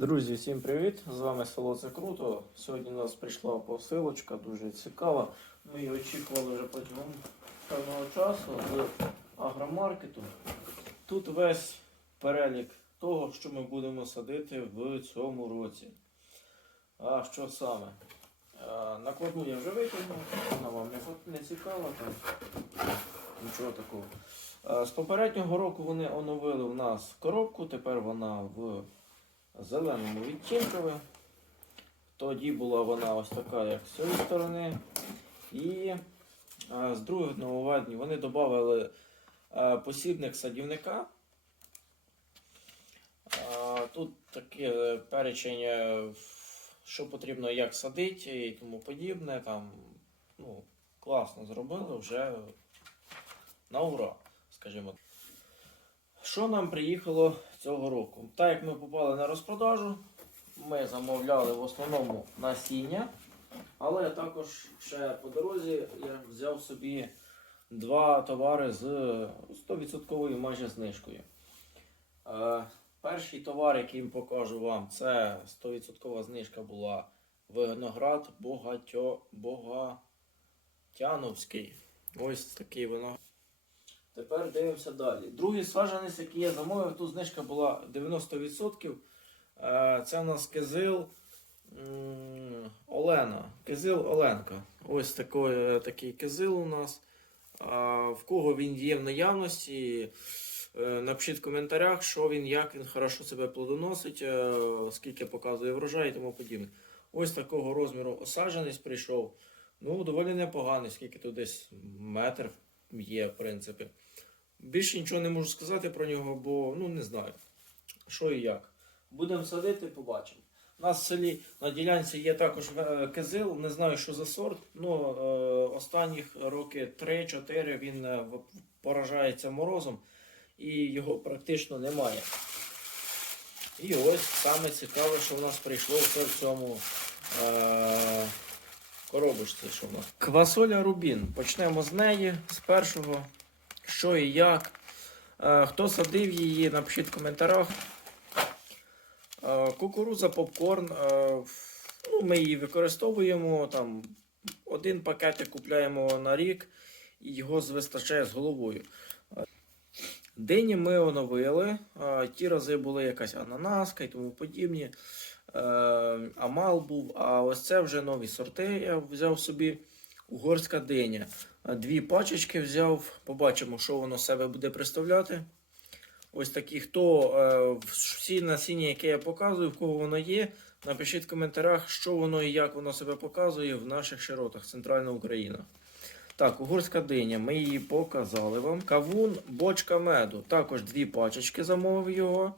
Друзі, всім привіт! З вами село Це Круто. Сьогодні у нас прийшла посилочка, дуже цікава. Ми її очікували вже протягом певного часу з агромаркету. Тут весь перелік того, що ми будемо садити в цьому році. А що саме? Накладну я вже витягнув, вона вам не, цікава, так. нічого такого. З попереднього року вони оновили в нас коробку, тепер вона в зеленому відтінкові. Тоді була вона ось така, як з цієї сторони. І з другої нововведення вони додали посібник садівника. Тут таке перечень, е, що потрібно як садити і тому подібне. Там, ну, класно зробили вже на ура, скажімо. Що нам приїхало цього року? Так як ми попали на розпродажу, ми замовляли в основному насіння, але також ще по дорозі я взяв собі два товари з 100% майже знижкою. Е, перший товар, який покажу вам, це 100% знижка була виноград Богатьо... Богатяновський. Ось такий виноград. Тепер дивимося далі. Другий саджанець, який я замовив, тут знижка була 90%. Е, Це у нас кизил Олена. Кизил Оленка. Ось такий, такий кизил у нас. В кого він є в наявності, е, напишіть в коментарях, що він, як він хорошо себе плодоносить, е, скільки показує врожай і тому подібне. Ось такого розміру осадженець прийшов. Ну, доволі непоганий, скільки тут десь метр є, в принципі. Більше нічого не можу сказати про нього, бо ну не знаю, що і як. Будемо садити, побачимо. У нас в селі на ділянці є також е, кизил, не знаю, що за сорт. Ну, останніх роки 3-4 він е, поражається морозом і його практично немає. І ось саме цікаве, що в нас прийшло все в цьому е, коробочці. Що в нас. Квасоля Рубін. Почнемо з неї, з першого. Що і як. Е, хто садив її, напишіть в коментарях. Е, Кукурудза, попкорн. е, Ну, ми її використовуємо. Там, один пакетик купляємо на рік і його вистачає з головою. Дині ми оновили. Ті рази були якась ананаска і тому подібні. Амал був, а ось це вже нові сорти. Я взяв собі угорська диня. Дві пачечки взяв. Побачимо, що воно себе буде представляти. Ось такі, хто е, всі насіння, яке я показую, в кого воно є, напишіть в коментарях, що воно і як воно себе показує в наших широтах, Центральна Україна. Так, угорська диня, ми її показали вам. Кавун, бочка меду. Також дві пачечки замовив його.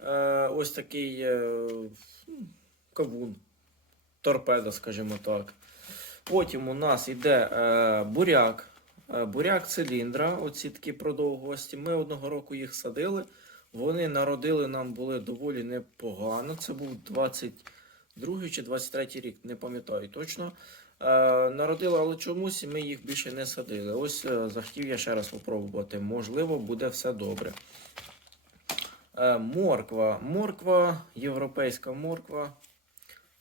Е, ось такий е, кавун. Торпеда, скажімо так. Потім у нас йде е, буряк. Е, Буряк циліндра, оці такі продовгості. Ми одного року їх садили. Вони народили нам були доволі непогано. Це був 22 чи 23 рік, не пам'ятаю точно. Е, народили, але чомусь ми їх більше не садили. Ось е, захотів я ще раз спробувати. Можливо, буде все добре. Е, морква. Морква, європейська морква.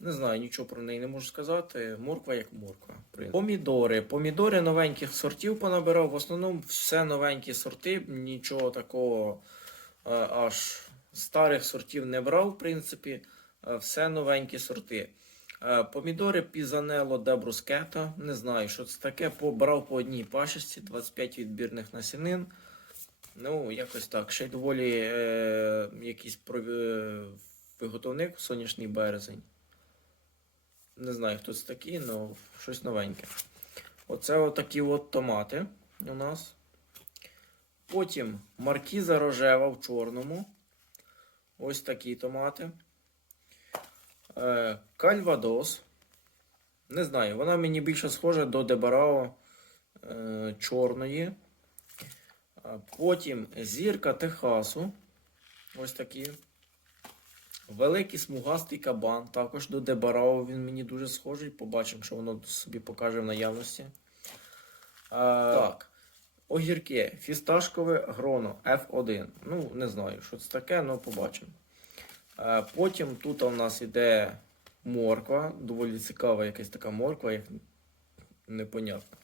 Не знаю, нічого про неї не можу сказати. Морква як морква. Помідори. Помідори новеньких сортів понабирав. В основному все новенькі сорти. Нічого такого е, аж старих сортів не брав, в принципі. Е, все новенькі сорти. Е, Помідори Пізанело де Брускета. Не знаю, що це таке. Побрав по одній пашечці, 25 відбірних насінин. Ну, якось так. Ще й доволі е, якийсь про- е, виготовник сонячний березень. Не знаю, хто це такий, але щось новеньке. Оце отакі от томати у нас. Потім маркіза рожева в чорному. Ось такі томати. Е, Кальвадос. Не знаю, вона мені більше схожа до Дебарао е, чорної. Потім зірка Техасу. Ось такі. Великий смугастий кабан. Також до Дебарао він мені дуже схожий. Побачимо, що воно собі покаже в наявності. А, так. Огірки. Фісташкове гроно F1. Ну, не знаю, що це таке, але побачимо. Е, Потім тут у нас іде морква, доволі цікава якась така морква, як непонятно.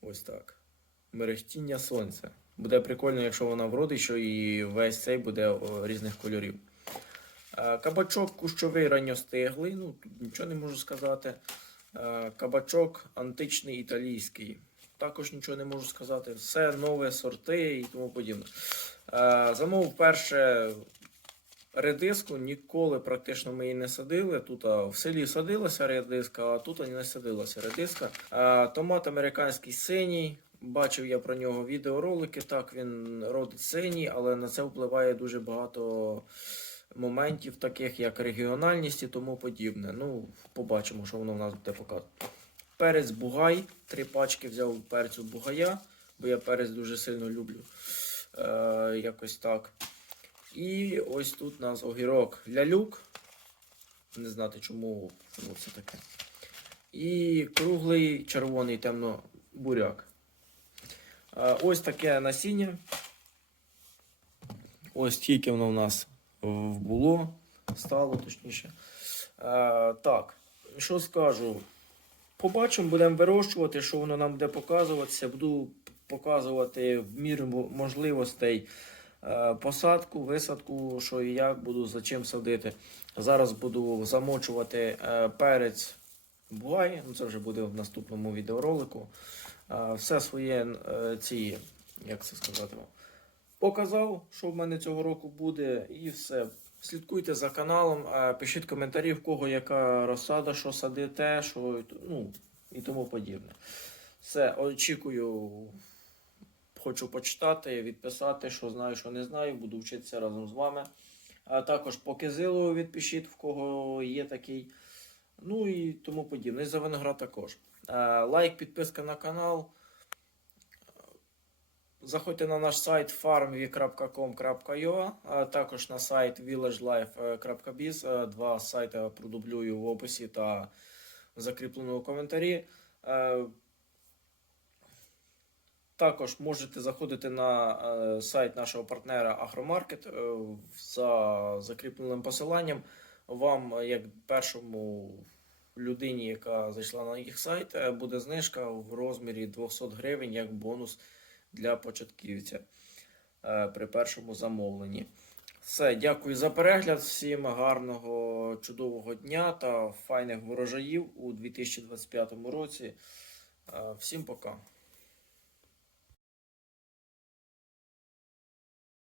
Ось так. Мерехтіння сонця. Буде прикольно, якщо вона вродить, що і весь цей буде різних кольорів. Е, Кабачок кущовий ранньостиглий, ну тут нічого не можу сказати. Е, Кабачок античний італійський. Також нічого не можу сказати. Все нове сорти і тому подібне. Е, Замовив перше редиску, ніколи практично ми її не садили. Тут в селі садилася редиска, а тут не садилася редиска. Томат американський синій. Бачив я про нього відеоролики. Так, він родить синій, але на це впливає дуже багато моментів, таких як регіональність і тому подібне. Ну, побачимо, що воно в нас буде показувати. Перець бугай. Три пачки взяв перцю бугая, бо я перець дуже сильно люблю. Е, якось так. І ось тут у нас огірок лялюк. Не знати, чому, чому це таке. І круглий червоний темно-буряк. Е, ось таке насіння. Ось тільки воно в нас було, стало точніше. Е, так, що скажу? Побачимо, будемо вирощувати, що воно нам буде показуватися. Буду показувати в міру можливостей е, посадку, висадку, що і як буду за чим садити. Зараз буду замочувати е, перець бугай, ну це вже буде в наступному відеоролику. Все своє ці, як це сказати показав, що в мене цього року буде, і все. Слідкуйте за каналом, пишіть коментарі, в кого яка розсада, що садите, що ну, і тому подібне. Все, очікую, хочу почитати, відписати, що знаю, що не знаю, буду вчитися разом з вами. А також по кизилу відпишіть, в кого є такий. Ну і тому подібне. І за виноград також. Лайк, підписка на канал. Заходьте на наш сайт farmv.com.ua, а також на сайт villagelife.biz. Е, Два сайти продублюю в описі та в закріпленому коментарі. Е, Також можете заходити на е, сайт нашого партнера Агромаркет за закріпленим посиланням. Вам, як першому людині, яка зайшла на їх сайт, буде знижка в розмірі 200 гривень як бонус для початківця е, при першому замовленні. Все, дякую за перегляд. Всім гарного, чудового дня та файних ворожаїв у 2025 році. Е, Всім пока.